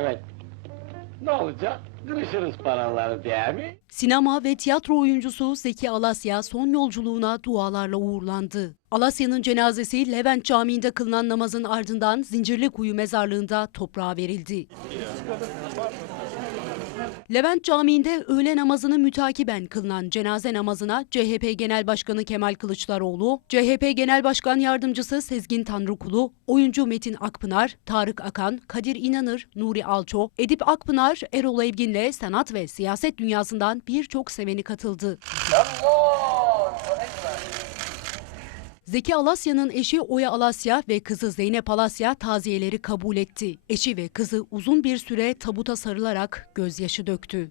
Evet. Ne olacak? Kırışırız paraları değil mi? Sinema ve tiyatro oyuncusu Zeki Alasya son yolculuğuna dualarla uğurlandı. Alasya'nın cenazesi Levent Camii'nde kılınan namazın ardından Zincirlikuyu mezarlığında toprağa verildi. Levent Camii'nde öğle namazını mütakiben kılınan cenaze namazına CHP Genel Başkanı Kemal Kılıçdaroğlu, CHP Genel Başkan Yardımcısı Sezgin Tanrıkulu, oyuncu Metin Akpınar, Tarık Akan, Kadir İnanır, Nuri Alço, Edip Akpınar, Erol Evgin'le sanat ve siyaset dünyasından birçok seveni katıldı. Zeki Alasya'nın eşi Oya Alasya ve kızı Zeynep Alasya taziyeleri kabul etti. Eşi ve kızı uzun bir süre tabuta sarılarak gözyaşı döktü.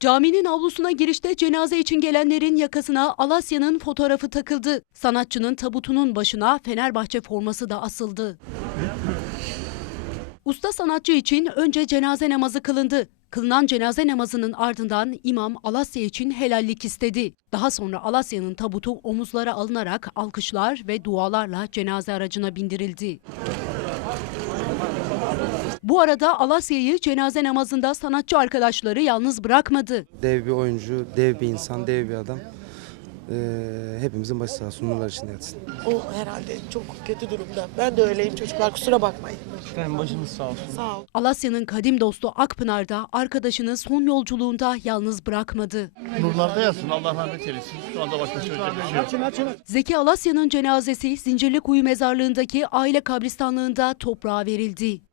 Caminin avlusuna girişte cenaze için gelenlerin yakasına Alasya'nın fotoğrafı takıldı. Sanatçının tabutunun başına Fenerbahçe forması da asıldı. Usta sanatçı için önce cenaze namazı kılındı. Kılınan cenaze namazının ardından imam Alasya için helallik istedi. Daha sonra Alasya'nın tabutu omuzlara alınarak alkışlar ve dualarla cenaze aracına bindirildi. Bu arada Alasya'yı cenaze namazında sanatçı arkadaşları yalnız bırakmadı. Dev bir oyuncu, dev bir insan, dev bir adam. Ee, hepimizin başı sağ olsun, nurlar içinde yatsın. O herhalde çok kötü durumda. Ben de öyleyim çocuklar kusura bakmayın. Efendim başınız sağ olsun. Sağ ol. Alasya'nın kadim dostu Akpınar da arkadaşını son yolculuğunda yalnız bırakmadı. Nurlarda yatsın. Allah rahmet eylesin. Şu anda başka söyleyecek bir şey yok. Zeki Alasya'nın cenazesi Zincirlikuyu mezarlığındaki aile kabristanlığında toprağa verildi.